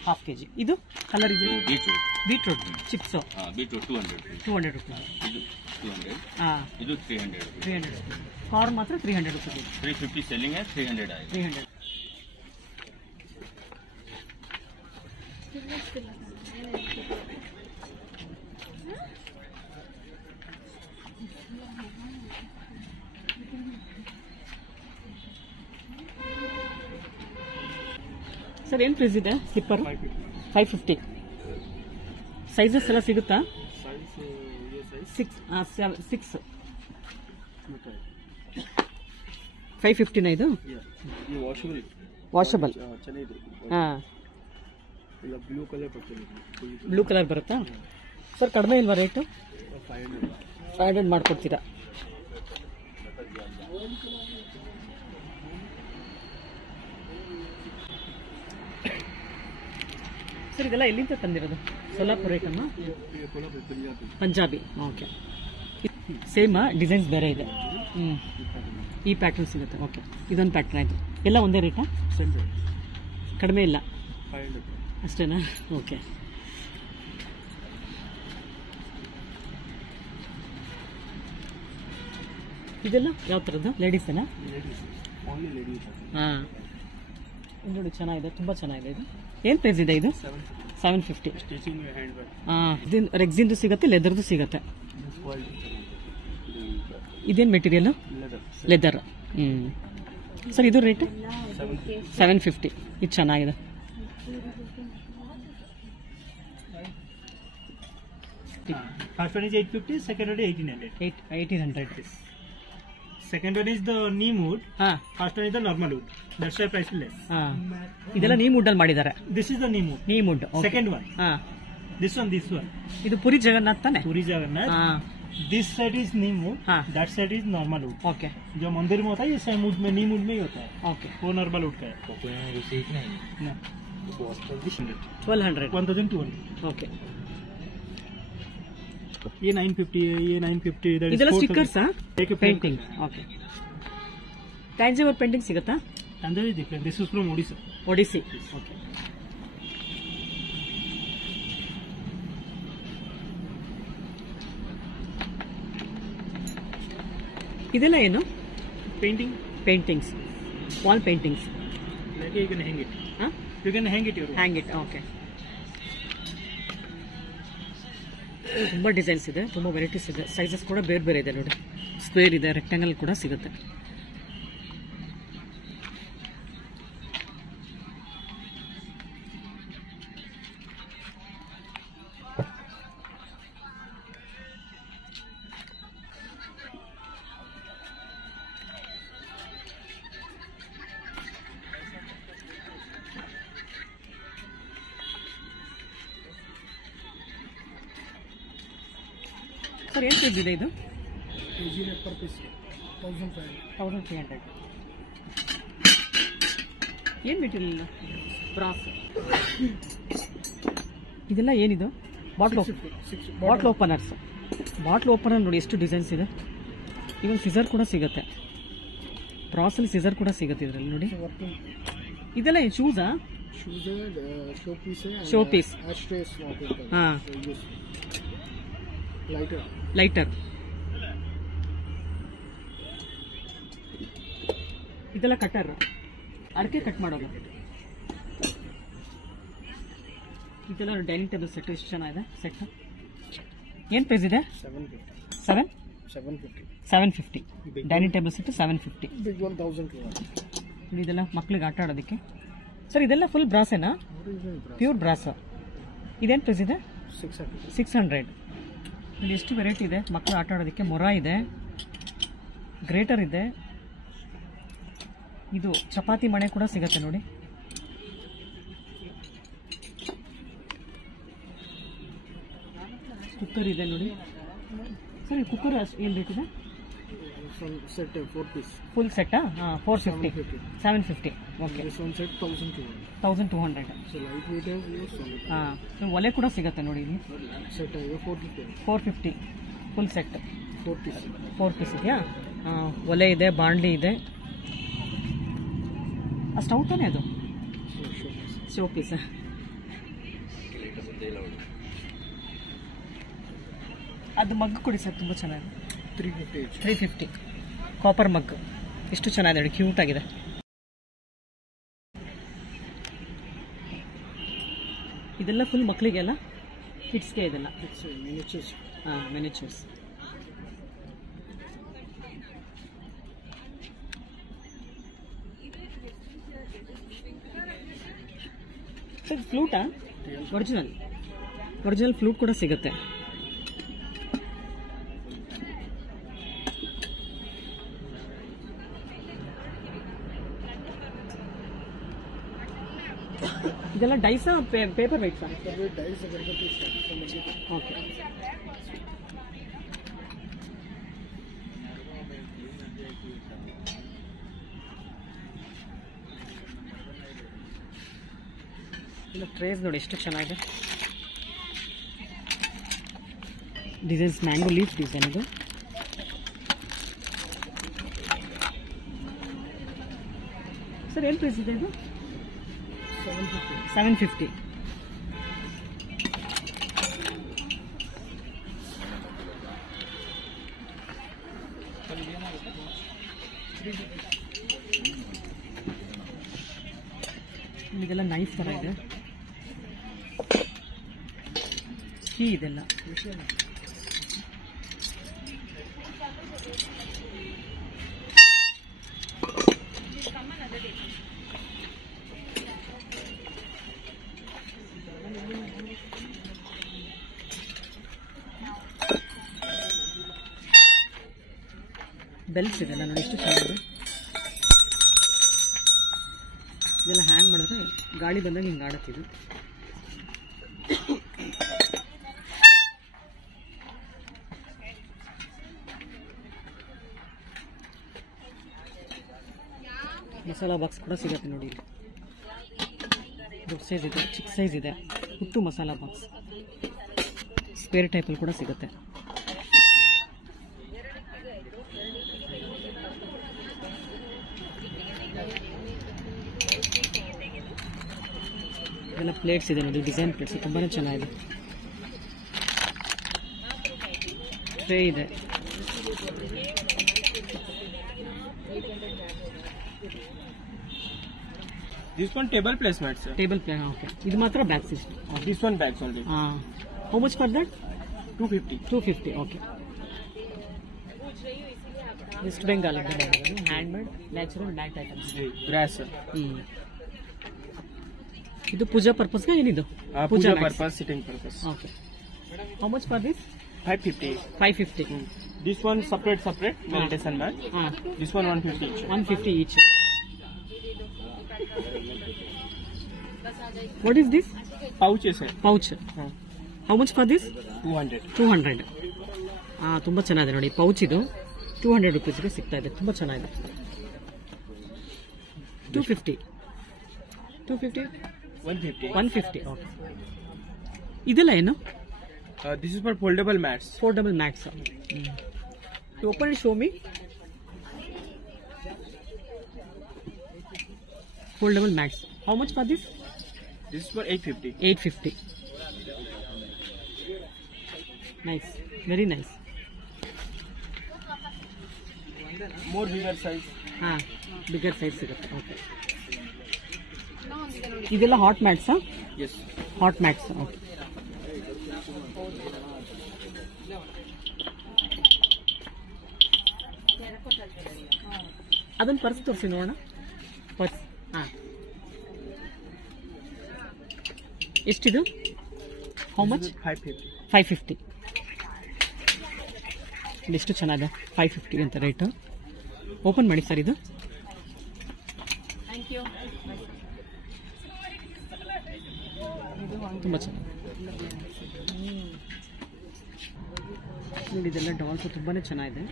Half KG. ಇದು ಕಲರ್ ಇದೆ ಬೀಟ್ರೂಟ್ ಚಿಪ್ಸ್. ಬೀಟ್ರೂಟ್ 200 ರೂಪಾಯಿ. ಇದು 200. ಇದು 300. ಕಾರ್ನ್ ಮಾತ್ರ 300 ರೂಪಾಯಿ. 350 सेलिंग है, 300 आएगा. 300. ಸರ್ ಏನು ಪ್ರೈಸ್ ಇದೆ ಸ್ಲಿಪ್ಪರ್? 550. ಸೈಜಸ್ ಎಲ್ಲ ಸಿಗುತ್ತಾ? 6 550 ಇದು? ವಾಷಬಲ್. ಹಾಂ, ಬ್ಲೂ ಕಲರ್ ಬರುತ್ತಾ ಸರ್? ಕಡಿಮೆ ಇಲ್ವಾ ರೇಟು? 500 ಮಾಡಿಕೊಡ್ತೀರಾ? ಸರ್ ಇದೆಲ್ಲ ಎಲ್ಲಿಂದ ತಂದಿರೋದು? Solapur item, Punjabi. Okay, same designs ಬೇರೆ ಇದೆ. ಈ ಪ್ಯಾಟರ್ನ್ ಸಿಗುತ್ತೆ. ಓಕೆ, ಇದೊಂದು ಪ್ಯಾಟರ್ನ್ ಆಯಿತು. ಎಲ್ಲ ಒಂದೇ ರೇಟಾ? ಕಡಿಮೆ ಇಲ್ಲ ಅಷ್ಟೇನಾ? ಓಕೆ. ಇದೆಲ್ಲ ಯಾವ ಥರದ್ದು? ಲೇಡೀಸೇನಾ? ಹಾಂ, ನೋಡಿ ಚೆನ್ನಾಗಿದೆ, ತುಂಬ ಚೆನ್ನಾಗಿದೆ. ಇದು ಏನು ಪ್ರೈಸ್ ಇದೆ? ಇದು 750. ಹಾಂ, ಇದು ರೆಕ್ಸಿನ್ದು ಸಿಗುತ್ತೆ, ಲೆದರ್ದು ಸಿಗುತ್ತೆ. ಇದೇನು ಮೆಟೀರಿಯಲ್? ಲೆದರ್. ಸರ್ ಇದು ರೇಟ್ 750. ಇದು ಚೆನ್ನಾಗಿದೆ. First one is 850, second one is 1800. 1800. Second one is the neem wood. First one is the normal wood. That's why price is less. ಇದೆಲ್ಲ ನೀಮ್ ವುಡ್ ಅಲ್ಲಿ ಮಾಡಿದ್ದಾರೆ. This is the neem wood. Neem wood. Second one. This one. ಇದು ಪುರಿ ಜಗನ್ನಾಥ್ ತಾನೆ? Puri Jagannath. This side is neem wood. That side is normal wood. Okay. जो मंदिर में होता है ये same wood में neem wood में ही होता है. Okay. वो normal wood का है. 1200. 1200. Okay. ये 950 है, ये 950. ಇದೆಲ್ಲ stickers painting. Okay. Tangible painting ಸಿಗುತ್ತಾ? Tanjore is different. This is from Odisha. Odissi. Okay. ಇದೆಲ್ಲ ಏನು? Painting. Paintings, wall paintings. Like you can hang it. You can hang it. Hang it. Okay. ತುಂಬ ಡಿಸೈನ್ಸ್ ಇದೆ, ತುಂಬ ವೆರೈಟೀಸ್ ಇದೆ. Sizes ಕೂಡ ಬೇರೆ ಬೇರೆ ಇದೆ ನೋಡಿ. ಸ್ಕ್ವೇರ್ ಇದೆ, ರೆಕ್ಟಾಂಗಲ್ ಕೂಡ ಸಿಗುತ್ತೆ. ಸರ್ ಏನು ಪ್ರೈಸ್ ಇದೆ ಇದು? 1500. ಏನು ಮೆಟೀರಿಯಲ್? ಬ್ರಾಸ್. ಇದೆಲ್ಲ ಏನಿದು? Bottle openers. ಬಾಟ್ಲ್ ಓಪನರ್ ನೋಡಿ ಎಷ್ಟು ಡಿಸೈನ್ಸ್ ಇದೆ. ಇವನ್ ಸಿಸರ್ ಕೂಡ ಸಿಗುತ್ತೆ. ಬ್ರಾಸಲ್ಲಿ ಸಿಸರ್ ಕೂಡ ಸಿಗುತ್ತೆ ಇದರಲ್ಲಿ ನೋಡಿ. ಇದೆಲ್ಲ ಏನು ಶೂಸಾ? Show piece. ಹಾಂ, ಲೈಟರ್. ಇದೆಲ್ಲ ಕಟ್ಟರ್, ಅಡಿಕೆ ಕಟ್ ಮಾಡೋದು. ಇದೆಲ್ಲ ಡೈನಿಂಗ್ ಟೇಬಲ್ ಸೆಟ್. ಎಷ್ಟು ಚೆನ್ನಾಗಿದೆ ಸೆಟ್. ಏನು ಪ್ರೈಸ್ ಇದೆ? 750. Dining table set 750. ಇದೆಲ್ಲ ಮಕ್ಳಿಗೆ ಆಟ ಆಡೋದಕ್ಕೆ. ಸರ್ ಇದೆಲ್ಲ ಫುಲ್ ಬ್ರಾಸೇನಾ? Pure brass. ಇದೇನು ಪ್ರೈಸ್ ಇದೆ? 600. ಇಲ್ಲಿ ಎಷ್ಟು ವೆರೈಟಿ ಇದೆ ಮಕ್ಕಳು ಆಟ ಆಡೋದಕ್ಕೆ. ಮೊರ ಇದೆ, ಗ್ರೇಟರ್ ಇದೆ, ಇದು ಚಪಾತಿ ಮಣೆ ಕೂಡ ಸಿಗತ್ತೆ ನೋಡಿ. ಕುಕ್ಕರ್ ಇದೆ ನೋಡಿ. ಸರ್ ಈ ಕುಕ್ಕರ್ ಏನು ರೇಟ್ ಇದೆ? ಫುಲ್ ಸೆಟ್ಟಾ? 450. 750. ಓಕೆ. 1200. ಹಾಂ, ಒಲೆ ಕೂಡ ಸಿಗತ್ತೆ ನೋಡಿ ಇಲ್ಲಿ. 450 ಫುಲ್ ಸೆಟ್. 4 ಪೀಸ್ ಇದೆಯಾ? ಒಲೆ ಇದೆ, ಬಾಣಲಿ ಇದೆ. ಆ ಸ್ಟವ್ ತಾನೇ ಅದು? Showpiece. ಅದು ಮಗ್ ಕೊಡಿ ಸರ್, ತುಂಬ ಚೆನ್ನಾಗಿದೆ. 350 ಕಾಪರ್ ಮಗ್. ಎಷ್ಟು ಚೆನ್ನಾಗಿದೆ ನೋಡಿ, ಕ್ಯೂಟ್ ಆಗಿದೆ. ಇದೆಲ್ಲ ಫುಲ್ ಮಕ್ಕಳಿಗೆ ಅಲ್ಲ, ಕಿಡ್ಸ್ಗೆ ಇದೆಲ್ಲ. ಹಾಂ, ಮಿನಿಚರ್ಸ್. ಫ್ಲೂಟಾ? ಒರಿಜಿನಲ್ ಫ್ಲೂಟ್ ಕೂಡ ಸಿಗುತ್ತೆ. ಇದೆಲ್ಲ ಡೈಸಾ ಪೇಪರ್ ವೆಯ್ಟ್ಸಾ? ಓಕೆ. ಇಲ್ಲ ಟ್ರೇಸ್ ನೋಡಿ ಎಷ್ಟು ಚೆನ್ನಾಗಿದೆ. ಡಿಸೈನ್ಸ್ ಮ್ಯಾಂಗೋ ಲೀಫ್ ಡಿಸೈನ್ ಇದು. ಸರ್ ಏನು ಪ್ರೈಸ್ ಇದೆ ಇದು? 750. ಇದೆಲ್ಲ ನೈಫ್ ಥರ ಇದೆ. ಕೀ ಇದೆಲ್ಲ ಬೆಲ್ಟ್ಸ್ ಇದೆಲ್ಲ ನೋಡಿ ಎಷ್ಟು ಚೆನ್ನಾಗಿದೆ. ಇದೆಲ್ಲ ಹ್ಯಾಂಗ್ ಮಾಡಿದ್ರೆ ಗಾಳಿ ಬಂದಾಗ ಹಿಂಗೆ ಆಡುತ್ತಿದ್ದು. ಮಸಾಲಾ ಬಾಕ್ಸ್ ಕೂಡ ಸಿಗುತ್ತೆ ನೋಡಿ. ದೊಡ್ಡ ಸೈಜ್ ಇದೆ, ಚಿಕ್ಕ ಸೈಜ್ ಇದೆ. ಹುಟ್ಟು ಮಸಾಲಾ ಬಾಕ್ಸ್ ಸ್ಪೇರ್ ಟೈಪಲ್ಲಿ ಕೂಡ ಸಿಗುತ್ತೆ. ಇದೆಲ್ಲ ಪ್ಲೇಟ್ಸ್ ಇದೆ ನೋಡಿ, ಡಿಸೈನ್ ಪ್ಲೇಟ್ಸ್ ತುಂಬಾ ಚೆನ್ನಾಗಿದೆ. ಟ್ರೇ ಇದೆ. This one table placement, sir. Table play okay. ಇದು ಮಾತ್ರ back system. This one bags only. How much for that? 250. 250 okay. West Bengal handmade natural mat items. Grass, sir. ಇದು ಪೂಜಾ ಪರ್ಪಸ್ಗೆ ಏನಿದು? Puja purpose, sitting purpose. Okay. How much for this? 550. 550. This one separate meditation mat. This one 150 each. 150 each. What is this? Pouches, sir. Pouch. How much for this? 200. 200. ತುಂಬ ಚೆನ್ನಾಗಿದೆ ನೋಡಿ. Pouch ಇದು 200 ರುಪೀಸ್ಗೆ ಸಿಗ್ತಾ ಇದೆ. ತುಂಬ ಚೆನ್ನಾಗಿದೆ. 250. 250. 150. 150. ಓಕೆ. ಇದೆಲ್ಲ ಏನು? This is for foldable mats. Foldable mats. You open and show me. Foldable mats. How much for this? This is for 850. 850. Nice. Very nice. More bigger size. Bigger size ಸಿಗುತ್ತೆ. Okay. ಇದೆಲ್ಲ hot ಮ್ಯಾಟ್ಸಾ? Yes. Hot mats. Okay. ಅದೊಂದು purse ತೋರಿಸಿ ನೋಡೋಣ. Purse ಎಷ್ಟಿದು? How much? 550. 550. ಎಷ್ಟು ಚೆನ್ನಾಗಿದೆ. 550 ಅಂತ ರೇಟು. ಓಪನ್ ಮಾಡಿ ಸರ್ ಇದು. ತುಂಬ ಚೆನ್ನಾಗಿದೆ ನೋಡಿ. ಇದೆಲ್ಲ ಡಾಲ್ಸ್ ತುಂಬಾನೇ ಚೆನ್ನಾಗಿದೆ.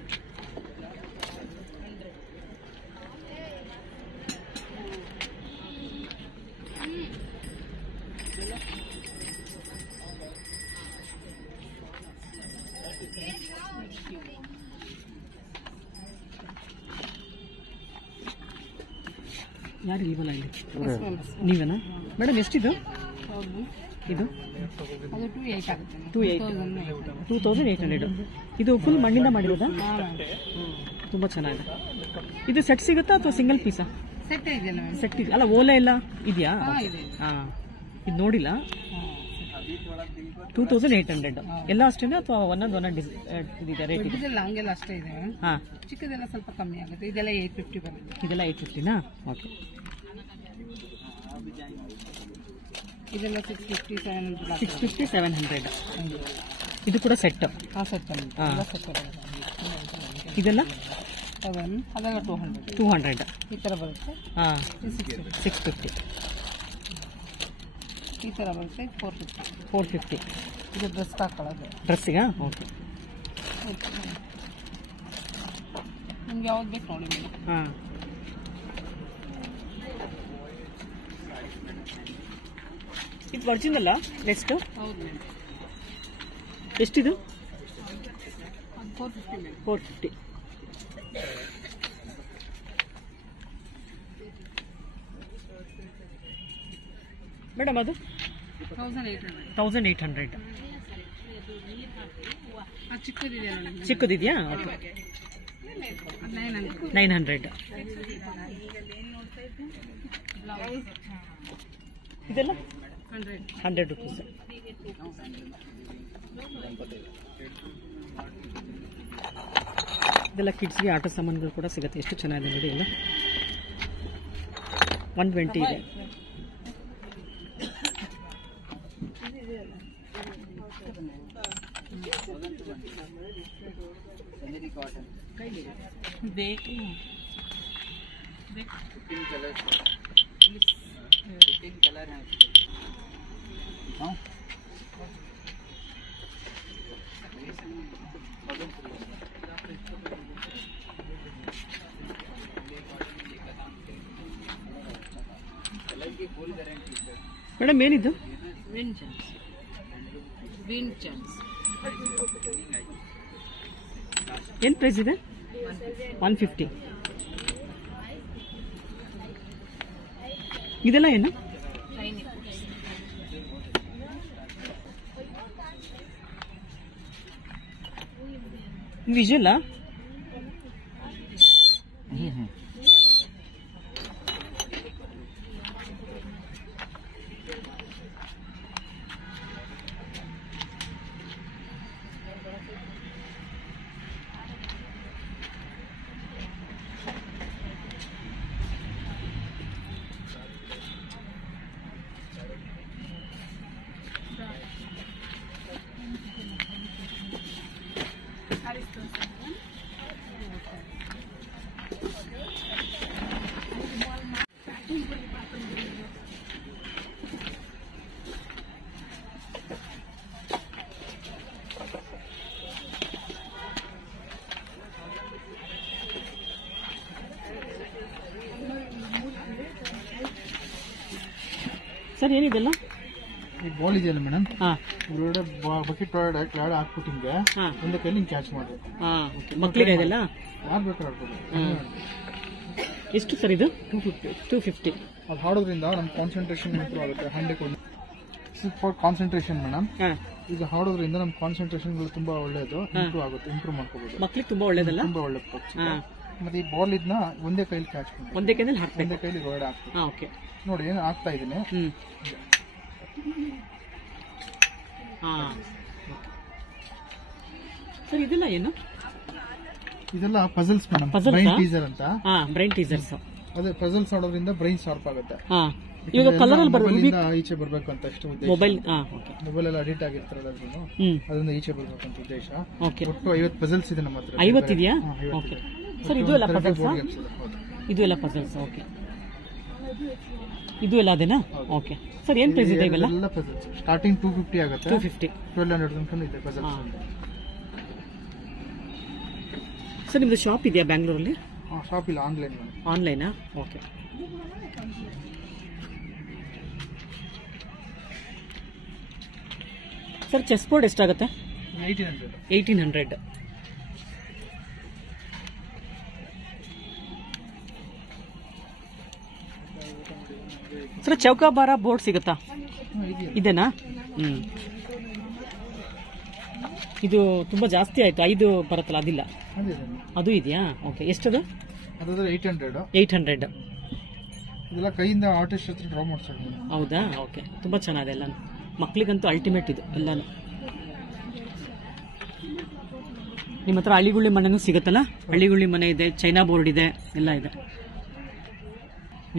ಯಾರು ಇಲ್ವಲ್ಲ ಇಲ್ಲಿ? ನೀವೇನಾ ಮೇಡಮ್? ಎಷ್ಟಿದು ಇದು? 2800. ಇದು ಫುಲ್ ಮಣ್ಣಿಂದ ಮಾಡಿರೋದಾ? ತುಂಬ ಚೆನ್ನಾಗಿದೆ. ಇದು ಸೆಟ್ ಸಿಗುತ್ತಾ ಅಥವಾ ಸಿಂಗಲ್ ಪೀಸಾ? ಸೆಟ್ ಇದೆ ಅಲ್ಲ? ಓಲೆ ಎಲ್ಲ ಇದೆಯಾ? ಇದು ನೋಡಿಲ್ಲ. 2800 ಎಲ್ಲ ಅಷ್ಟೇನಾ ಅಥವಾ ಒಂದೊಂದು ಇದೆ ರೇಟ್? ಹಂಗೆಲ್ಲ ಅಷ್ಟೇ ಇದೆ. ಚಿಕ್ಕದೆಲ್ಲ ಸ್ವಲ್ಪ ಕಮ್ಮಿ ಆಗುತ್ತೆ. ಇದೆಲ್ಲ 850 ಬರುತ್ತೆ. ಇದೆಲ್ಲ 850ನಾ? ಓಕೆ. ಇದೆಲ್ಲ 650, 700. ಇದು ಕೂಡ ಸೆಟ್. ಇದೆಲ್ಲ ಅದೆಲ್ಲ 200. ಈ ತರ ಬರುತ್ತೆ. 650. ಈ ತರ ಬರುತ್ತೆ 450. 450. ಇದು ಡ್ರೆಸ್ ಹಾಕೊಳ್ಳೋದು. ಡ್ರೆಸ್ಸಿಗಾ? ಓಕೆ. ನಿಮ್ಗೆ ಯಾವ್ದು ಬೇಕು ನೋಡಿ. ಇದು ಒರಿಜಿನಲ್ ನೆಕ್ಸ್ಟ್ ಹೌದು ಎಷ್ಟಿದು 450 450 ಮೇಡಮ್ ಅದು 1800 ಚಿಕ್ಕದಿದೆಯಾ ಚಿಕ್ಕದಿದೆಯಾ ಓಕೆ 900 ಇದೆಲ್ಲ 100 rupees ಇದೆಲ್ಲ ಕಿಡ್ಸ್ಗೆ ಆಟ ಸಾಮಾನುಗಳು ಕೂಡ ಸಿಗುತ್ತೆ ಎಷ್ಟು ಚೆನ್ನಾಗಿದೆ ನೋಡಿ ಎಲ್ಲ 120 ಇದೆ ಮೇಡಮ್ ಏನಿದ್ದು ಏನು ಪ್ರೈಸ್ ಇದೆ 150 ಇದೆಲ್ಲ ಏನು ವಿಜುವಲ್ ಸರ್ ಏನಿದೆಲ್ಲ ಈ ಬಾಲ್ ಇದೆಯಲ್ಲ ಮೇಡಮ್ ಹಾಂ ಇದ್ರೊಳಗಡೆ ಬಕೆಟ್ ಒಳಗಡೆ ಎರಡು ಹಾಕ್ಬಿಟ್ಟು ಹಿಂಗೆ ಒಂದೇ ಕೈಲಿ ಹಿಂಗೆ ಕ್ಯಾಚ್ ಮಾಡಬೇಕು ಹಾಂ ಮಕ್ಕಳಿಗೆ ಇದೆಲ್ಲ ಯಾರು ಬೇಕಾದ್ರೆ ಆಡ್ಬೋದು ಎಷ್ಟು ಸರ್ ಇದು 250 ಅದು ಹಾಡೋದ್ರಿಂದ ನಮ್ಮ ಕಾನ್ಸಂಟ್ರೇಷನ್ ಇಂಪ್ರೂವ್ ಆಗುತ್ತೆ 100 ಫಾರ್ ಕಾನ್ಸಂಟ್ರೇಷನ್ ಮೇಡಮ್ ಈಗ ಹಾಡೋದ್ರಿಂದ ನಮ್ಮ ಕಾನ್ಸಂಟ್ರೇಷನ್ಗಳು ತುಂಬಾ ಒಳ್ಳೇದು ಇಂಪ್ರೂವ್ ಆಗುತ್ತೆ ಇಂಪ್ರೂವ್ ಮಾಡ್ಕೋಬಹುದು ಮಕ್ಕಳಿಗೆ ತುಂಬಾ ಒಳ್ಳೇದಲ್ಲ ತುಂಬಾ ಒಳ್ಳೆ ಮತ್ತೆ ಈ ಬಾಲ್ ಇದನ್ನ ಒಂದೇ ಕೈಲಿ ಕ್ಯಾಚ್ ಮಾಡಿ ಒಂದೇ ಕೈಯಲ್ಲಿ ಹಾಕ್ಬೇಕು ಒಂದೇ ಕೈಲಿ ಹೊರಗಡೆ ಹಾಕ್ಬೇಕು ಓಕೆ ನೋಡಿ ಏನು ಆಗ್ತಾ ಇದೀನಿ ಸರ್ ಇದೆಲ್ಲ ಏನು ಇದೆಲ್ಲ ಪಜಲ್ಸ್ ಮೇಡಮ್ ಬ್ರೈನ್ ಟೀಸರ್ ಅಂತ ಬ್ರೈನ್ ಟೀಸರ್ಸ್ ಅದೇ ಪಜಲ್ಸ್ ಆಡೋದ್ರಿಂದ ಬ್ರೈನ್ ಶಾರ್ಪ್ ಆಗುತ್ತೆ ಈಗ ಕಲರ್ ಅಲ್ಲಿ ಬರಬೇಕು ಈಚೆ ಬರ್ಬೇಕು ಅಂತ ಅಷ್ಟು ಉದ್ದೇಶ ಮೊಬೈಲ್ ಮೊಬೈಲ್ ಎಲ್ಲ ಅಡಿಟ್ ಆಗಿರ್ತಾರಲ್ಲ ಅದರಿಂದ ಈಚೆ ಬರ್ಬೇಕು ಅಂತ ಉದ್ದೇಶ ಒಟ್ಟು 50 ಪಜಲ್ಸ್ ಇದೆ ನಮ್ಮ ಹತ್ರ 50 ಇದೆಯಾ ಓಕೆ ಸರ್ ಇದು ಎಲ್ಲ ಪಜಲ್ಸ್ ಇದು ಎಲ್ಲ ಪಜಲ್ಸ್ ಓಕೆ ಇದು ಎಲ್ಲ ಅದೇನಾ ಓಕೆ ಸರ್ ಏನ್ ಪ್ರೈಸ್ ಇದೆ ಇವೆಲ್ಲ ಎಲ್ಲ ಪಜಲ್ಸ್ ಸ್ಟಾರ್ಟಿಂಗ್ 250 ಆಗುತ್ತೆ 250 1200 ತನಕ ಇದೆ ಪಜಲ್ಸ್ ಸರ್ ನಿಮ್ದು ಶಾಪ್ ಇದೆಯಾ ಬ್ಯಾಂಗ್ಳೂರಲ್ಲಿ ಶಾಪ್ ಇಲ್ಲ ಆನ್ಲೈನಾ ಓಕೆ ಸರ್ ಚೆಸ್ ಬೋರ್ಡ್ ಎಷ್ಟಾಗುತ್ತೆ 1800 ಸರ್ ಚೌಕಾಬಾರ ಬೋರ್ಡ್ ಸಿಗುತ್ತಾ ಇದೆನಾ ಇದು ತುಂಬಾ ಜಾಸ್ತಿ ಆಯ್ತು 5 ಬರುತ್ತಲ್ಲ ಅದಿಲ್ಲ ಅದು ಇದೆಯಾ ಓಕೆ ಎಷ್ಟದು 800 ಇದೆಲ್ಲ ಕೈಯಿಂದ ಆರ್ಟಿಸ್ಟ್ ಹತ್ರ ಡ್ರಾ ಮಾಡ್ತಾರೆ ಹೌದಾ ಓಕೆ ತುಂಬಾ ಚೆನ್ನಾಗಿದೆ ಎಲ್ಲ ಮಕ್ಕಳಿಗಂತೂ ಅಲ್ಟಿಮೇಟ್ ಇದು ಎಲ್ಲಾನು ನಿಮ್ಮ ಹತ್ರ ಹಳ್ಳಿಗುಳ್ಳಿ ಮನೆನೂ ಸಿಗುತ್ತಲ್ಲ ಹಳ್ಳಿಗುಳ್ಳಿ ಮನೆ ಇದೆ ಚೈನಾ ಬೋರ್ಡ್ ಇದೆ ಎಲ್ಲ ಇದೆ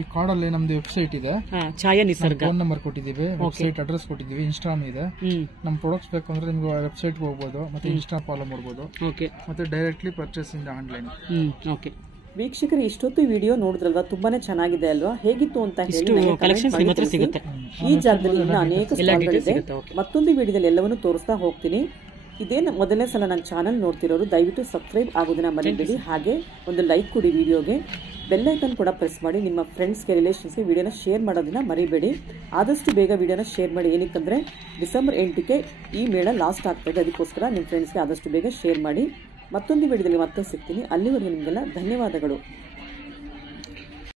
ಈ ಕಾರ್ಡಲ್ಲಿ ನಮ್ದು ವೆಬ್ಸೈಟ್ ಇದೆ ಛಾಯಾ ನಿಸರ್ಗ ಫೋನ್ ನಂಬರ್ ಕೊಟ್ಟಿದ್ದೀವಿ ವೆಬ್ಸೈಟ್ ಅಡ್ರೆಸ್ ಕೊಟ್ಟಿದ್ದೀವಿ ಇನ್ಸ್ಟಾನು ಇದೆ ನಮ್ಮ ಪ್ರಾಡಕ್ಟ್ಸ್ ಬೇಕು ಅಂದ್ರೆ ನಿಮ್ಗೆ ವೆಬ್ಸೈಟ್ ಹೋಗ್ಬೋದು ಮತ್ತೆ ಇನ್ಸ್ಟಾ ಫಾಲೋ ಮಾಡ್ಬೋದು ಮತ್ತೆ ಡೈರೆಕ್ಟ್ಲಿ ಪರ್ಚೇಸ್ ಇಂದ ಆನ್ಲೈನ್ ಓಕೆ ವೀಕ್ಷಕರು ಇಷ್ಟೊತ್ತು ವಿಡಿಯೋ ನೋಡಿದ್ರಲ್ವಾ ತುಂಬಾನೇ ಚೆನ್ನಾಗಿದೆ ಅಲ್ವಾ ಹೇಗಿತ್ತು ಅಂತ ಹೇಳಿ ಈ ಜಾಗದಲ್ಲಿ ಇನ್ನು ಅನೇಕ ಸ್ಥಳಗಳಿದೆ ಮತ್ತೊಂದು ವಿಡಿಯೋದಲ್ಲಿ ಎಲ್ಲವನ್ನೂ ತೋರಿಸ್ತಾ ಹೋಗ್ತೀನಿ ಇದೇನು ಮೊದಲನೇ ಸಲ ನನ್ನ ಚಾನಲ್ ನೋಡ್ತಿರೋರು ದಯವಿಟ್ಟು ಸಬ್ಸ್ಕ್ರೈಬ್ ಆಗೋದನ್ನ ಮರಿಬೇಡಿ. ಹಾಗೆ ಒಂದು ಲೈಕ್ ಕೊಡಿ ವಿಡಿಯೋಗೆ. ಬೆಲ್ ಐಕನ್ ಕೂಡ ಪ್ರೆಸ್ ಮಾಡಿ. ನಿಮ್ಮ ಫ್ರೆಂಡ್ಸ್ಗೆ ರಿಲೇಷನ್ಸ್ಗೆ ವಿಡಿಯೋನ ಶೇರ್ ಮಾಡೋದನ್ನ ಮರಿಬೇಡಿ. ಆದಷ್ಟು ಬೇಗ ವಿಡಿಯೋನ ಶೇರ್ ಮಾಡಿ. ಏನಕ್ಕಂದರೆ ಡಿಸೆಂಬರ್ 8ಕ್ಕೆ ಈ ಮೇಳ ಲಾಸ್ಟ್ ಆಗ್ತಾಯಿದೆ. ಅದಕ್ಕೋಸ್ಕರ ನಿಮ್ಮ ಫ್ರೆಂಡ್ಸ್ಗೆ ಆದಷ್ಟು ಬೇಗ ಶೇರ್ ಮಾಡಿ. ಮತ್ತೊಂದು ವಿಡಿಯೋದಲ್ಲಿ ಮತ್ತೆ ಸಿಗ್ತೀನಿ. ಅಲ್ಲಿವರೆಗೂ ನಿಮಗೆಲ್ಲ ಧನ್ಯವಾದಗಳು.